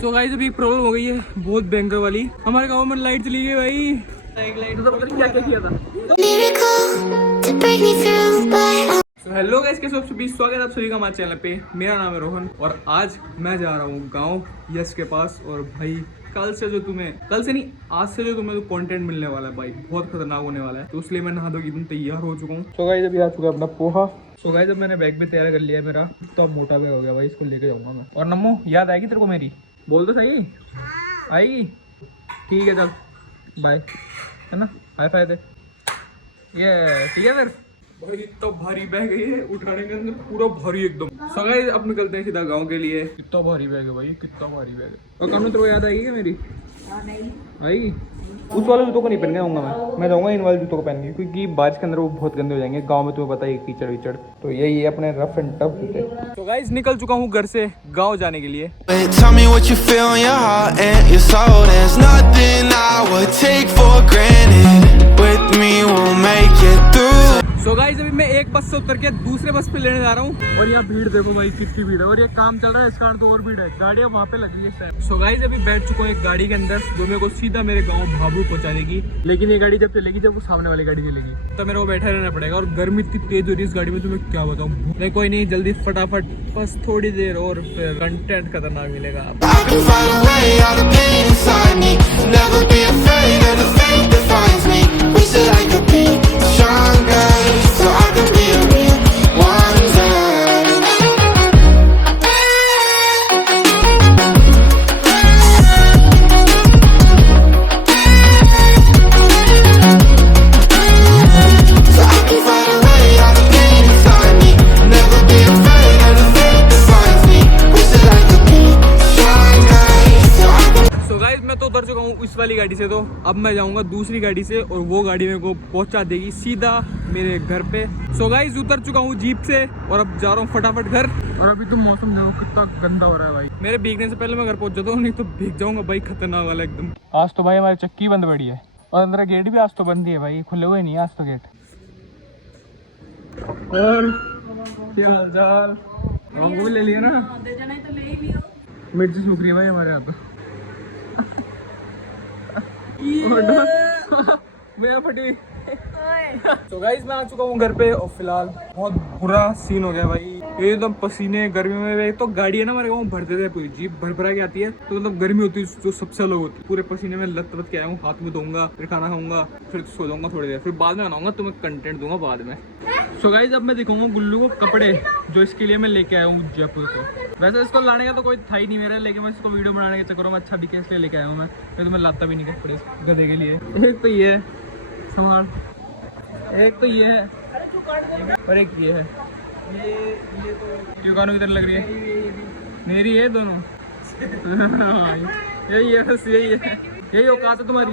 So guys अभी problem हो गई है बहुत भयंकर वाली। हमारे गांव में लाइट चली गई भाई। एक लाइट तो पता नहीं क्या किया था। हेलो गाइस, कैसे हो आप सभी? स्वागत है आप सभी का हमारे चैनल पे। मेरा नाम है रोहन और आज मैं जा रहा हूँ गांव यश के पास। और भाई कल से नहीं आज से जो तुम्हें कंटेंट मिलने वाला है भाई बहुत खतरनाक होने वाला है। तो इसलिए मैं नहा धो के एकदम तैयार हो चुका हूँ। सो गाइस अभी आ चुका है अपना पोहा। सो गाइस अब मैंने बैग भी तैयार कर लिया है मेरा। तो अब मोटा बैग हो गया भाई, इसको लेके जाऊंगा मैं। और नम्मो याद आएगी तेरे को मेरी? बोल तो सही। आएगी? ठीक है चल बाय, है ना? हाई फाई दे। ये ठीक है फिर भाई। इतना भारी बैग है उठाने के अंदर, पूरा भारी एकदम। सो गाइस अब निकलते हैं सीधा गांव के लिए। कितना भारी बैग है भाई, कितना भारी बैग है। और कानू तेरे को याद आएगी क्या मेरी? नहीं आएगी। उस वाले जूतों को नहीं पहन के आऊंगा मैं जाऊंगा इन वाले जूतों को पहन के, क्योंकि बारिश के अंदर वो बहुत गंदे हो जाएंगे। गांव में तुम्हें पता है कीचड़ विचड़, तो यही है अपने रफ एंड टफ जूते। तो गाइस निकल चुका हूँ घर से गांव जाने के लिए। सो गाइस अभी मैं एक बस से उतर के दूसरे बस पे लेने जा रहा हूँ। और यहाँ भीड़ देखो भाई कितनी भीड़ है। और ये काम चल रहा है इस कारण तो और भीड़ है, गाड़ियाँ वहाँ पे लगी है। सो गाइस अभी बैठ चुका हूँ एक गाड़ी के अंदर जो मेरे को सीधा मेरे गांव भाबू पहुँचा देगी। लेकिन ये गाड़ी जब चलेगी जब वो सामने वाली गाड़ी चलेगी तो मेरे को बैठा रहना पड़ेगा। और गर्मी इतनी तेज हो रही है इस गाड़ी में, तुम्हें क्या बताऊँ। नहीं कोई नहीं, जल्दी फटाफट बस थोड़ी देर और फिर कंटेंट खतरनाक मिलेगा। उतर चुका हूँ इस वाली गाड़ी से। तो अब मैं जाऊंगा दूसरी गाड़ी से और वो गाड़ी मेरे को पहुंचा देगी सीधा मेरे घर पे। सो गाइस उतर चुका हूँ जीप से और अब जा रहा हूँ फटाफट घर। और अभी तो मौसम देखो कितना गंदा हो रहा है भाई। मेरे भीगने से पहले मैं घर पहुंच जाता हूँ, नहीं तो भीग जाऊंगा भाई, खतरनाक वाला एकदम। आज तो भाई हमारी चक्की बंद पड़ी है और अंदर गेट भी आज तो बंद ही है भाई, खुले हुए नहीं है आज तो गेट। और क्या हाल चाल? वो ले लिया ना, मिर्ची सूख रही है भाई हमारे यहाँ पे। फटी। तो गाइस मैं आ चुका हूँ घर पे और फिलहाल बहुत बुरा सीन हो गया भाई। एकदम पसीने गर्मी में। तो गाड़ी है ना हमारे गाँव भर देते हैं, पूरी जीप भर भरा के आती है। तो मतलब गर्मी होती है जो सबसे अलग होती है। पूरे पसीने में लत के आया हूँ, हाथ में धोऊंगा, फिर खाना खाऊंगा, फिर सो जाऊंगा थोड़ी देर, फिर बाद में आऊंगा तो मैं कंटेंट दूंगा बाद में। सो गाइस अब मैं दिखाऊंगा गुल्लू को कपड़े जो इसके लिए मैं लेके आया हूँ जयपुर से। वैसे इसको लाने का तो कोई था ही नहीं मेरा, लेकिन मैं इसको वीडियो बनाने के चक्करों में अच्छा दिखे इसलिए लेके आया हूँ मैं। तो मैं लाता भी नहीं कपड़े गधे के लिए। एक तो ये है संभाल, एक तो ये है और एक ये है। ये तो क्यों कानों की तरह लग रही है मेरी? ये दोनों यही है, बस यही है, यही औकात है तुम्हारी,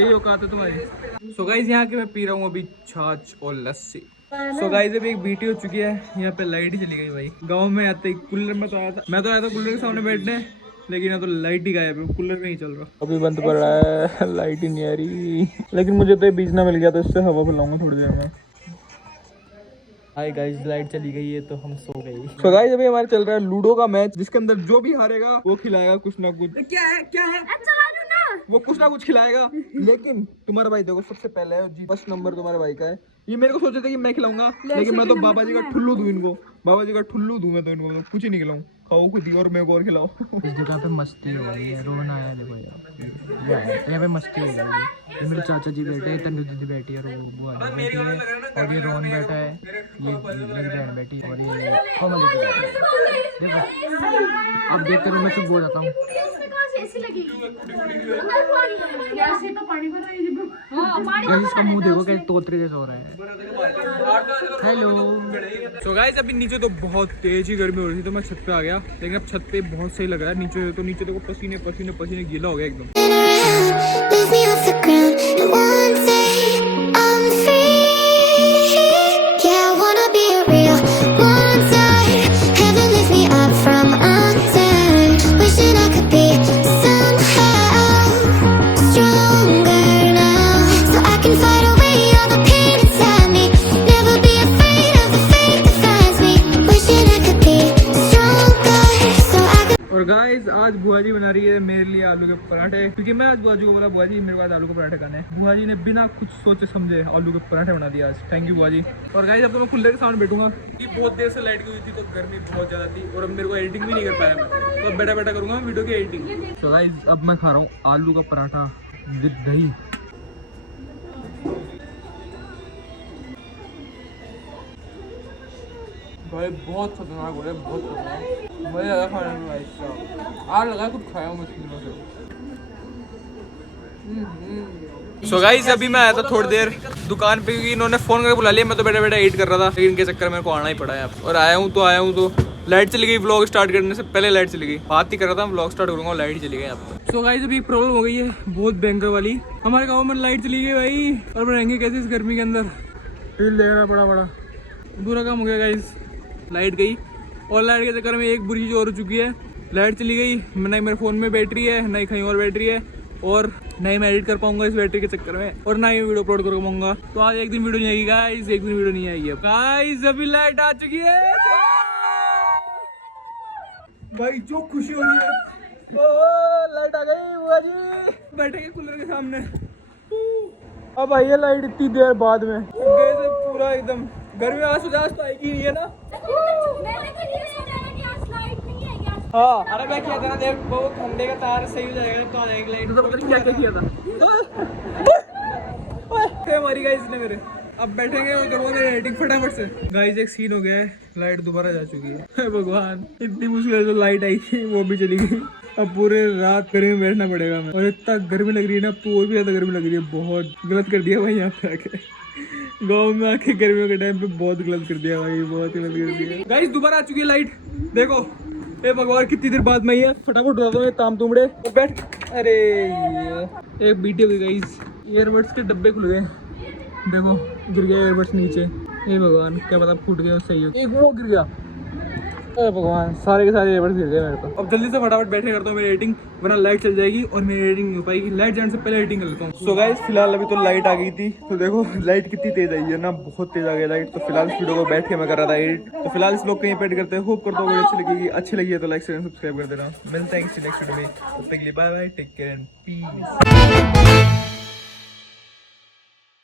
यही औकात है तुम्हारी। सो गाइस यहाँ के मैं पी रहा हूँ अभी छाछ और लस्सी। सो गाइस अभी एक बीटी हो चुकी है, यहाँ पे लाइट ही चली गई भाई। गांव में आते ही कूलर में तो आया था, मैं तो आया था कूलर के सामने बैठने, लेकिन यहाँ तो लाइट ही गायब है, कूलर नहीं चल रहा। अभी बंद पड़ रहा है, लाइट ही नहीं आ रही। लेकिन मुझे तो बीजना मिल गया तो इससे हवा फैलाऊंगा थोड़ी देर में। हाय गाइस लाइट चली गई है तो हम सो गए। तो गाइस अभी हमारे चल रहा है लूडो का मैच, जिसके अंदर जो भी हारेगा वो खिलाएगा कुछ ना कुछ। क्या है वो कुछ ना कुछ खिलाएगा। लेकिन तुम्हारा भाई देखो सबसे पहले है जी, फर्स्ट नंबर तुम्हारे भाई का है। ये मेरे को सोचे थे कि मैं खिलाऊंगा, लेकिन मैं तो बाबा जी का ठुल्लू दूं इनको, बाबा जी का ठुल्लू दूं मैं तो इनको, तो कुछ ही नहीं खिलाऊं। खाओ खुद ही और मेरे को और खिलाओ। इस जगह पे मस्ती हो रही है, रोना आया देखो यार, यहाँ पे मस्ती हो रही है। मेरे चाचा जी बैठे हैं, तन्नू दीदी बैठी है, वो बैठी है, और ये रोहन बैठा है, ये बहन बैठी और ये कोमल देखो। अब देखते रहो, मैं चुप हो जाता हूँ। इसका मुंह देखो कैसे तोतरे जैसा हो रहा है। हेलो। तो गाइस अभी नीचे तो बहुत तेज ही गर्मी हो रही थी तो मैं छत पे आ गया, लेकिन अब छत पे बहुत सही लग रहा है। नीचे देखो पसीने गीला हो गया एकदम। आज बुआ जी बना रही है मेरे लिए आलू के पराठे, क्योंकि मैं आज बुआ जी को बोला बुआ जी मेरे को आज आलू के पराठे खाने हैं। बुआ जी ने बिना कुछ सोचे समझे आलू के पराठे बना दिया आज। थैंक यू बुआ जी। और गाइस अब तो मैं खुले के सामने बैठूंगा कि बहुत देर से लाइट गई थी तो गर्मी बहुत ज़्यादा थी और अब मेरे को एडिटिंग भी नहीं कर पाया मैं, तो अब बैठा बैठा करूँगा वीडियो की एडिटिंग। तो गाइस अब मैं खा रहा हूँ आलू का पराठा विद दही। भाई बहुत खतरनाक हो रहा है, बहुत खतरनाक। मजा आया खाने में भाई साहब, आज लगा कुछ खाया हूँ मुश्किलों से। सो गाइस अभी मैं आया था थोड़ी देर दुकान पे, क्योंकि इन्होंने फ़ोन करके बुला लिया। मैं तो बैठा बैठा एडिट कर रहा था, लेकिन इनके चक्कर मेरे को आना ही पड़ा है। और आया हूँ तो लाइट चली गई। व्लॉग स्टार्ट करने से पहले लाइट चली गई। बात ही कर रहा था व्लॉग स्टार्ट करूँगा, लाइट चली गई यहाँ पे। सो गाइस अभी एक प्रॉब्लम हो गई है बहुत भयंकर वाली। हमारे गाँव में लाइट चली गई भाई, और रहेंगे कैसे इस गर्मी के अंदर। बिल देख रहा बड़ा बुरा काम हो गया गाइस। लाइट गई और लाइट के चक्कर में एक बुरी चीज़ और हो चुकी है। लाइट चली गई, ना ही मेरे फ़ोन में बैटरी है, ना ही कहीं और बैटरी है, और ना ही मैं एडिट कर पाऊंगा इस बैटरी के चक्कर में, और ना ही वीडियो अपलोड कर पाऊंगा। तो आज एक दिन वीडियो नहीं आएगी गाइस, एक दिन वीडियो नहीं आएगी। अब गाइस अभी लाइट आ चुकी है भाई, जो खुशी हो रही है। ओ लाइट आ गई बुआ जी, बैठेंगे कूलर के सामने। अब आई है लाइट इतनी देर बाद में, पूरा एकदम गर्मी आज सुजास तो आएगी नहीं है ना। मैंने तो ये सोचा था कि आज लाइट नहीं आएगी आज। हाँ अरे मैं किया था ना, देख वो खंडे का तार सही हो जाएगा तो आ जाएगी लाइट। तो पता क्या किया था हमारी गाइस ने मेरे। अब बैठेंगे और करूँगा मेरी एडिटिंग फटाफट से। गाइस एक सीन हो गया है, लाइट दोबारा जा चुकी है। भगवान इतनी मुश्किल से लाइट आई थी वो भी चली गई। अब पूरे रात गर्मी में बैठना पड़ेगा मैं, और इतना गर्मी लग रही है ना, अब तो और भी ज्यादा गर्मी लग रही है। बहुत गलत कर दिया भाई यहाँ पे आके, गाँव में आके गर्मियों के टाइम पे बहुत गलत कर दिया भाई, बहुत गलत कर दिया। गाइस दोबारा आ चुकी है लाइट, देखो ए भगवान कितनी देर बाद में ही है। फटाफट उठा दो ये ताम तुमड़े और बैठ। अरे एक बीटी हो गई गाइस, ईयरबड्स के डब्बे खुल गए, देखो गिर गया ईयरबड्स नीचे। ए भगवान क्या पता फूट गया सही हो, एक वो गिर गया। अरे भगवान सारे के सारे ईयरबड्स गिर गए मेरे को। अब जल्दी से फटाफट बैठे करता हूँ मेरी एडिटिंग, वरना लाइट चल जाएगी और मेरी एडिटिंग नहीं हो पाएगी। लाइट जाने से पहले एडिटिंग कर लेता हूँ। सो गाइस फिलहाल अभी तो लाइट आ गई थी, तो देखो लाइट कितनी तेज आई है ना, बहुत तेज आ गई लाइट। तो फिलहाल इस वीडियो को बैठ के मैं कर रहा था एडिट। तो फिलहाल इस लोग कहीं पे एड करते हैं। होप करता हूँ वीडियो अच्छी लगी है तो लाइक शेयर सब्सक्राइब कर देना। मिलते हैं नेक्स्ट वीडियो में, तब तक के लिए bye bye, take care and piece.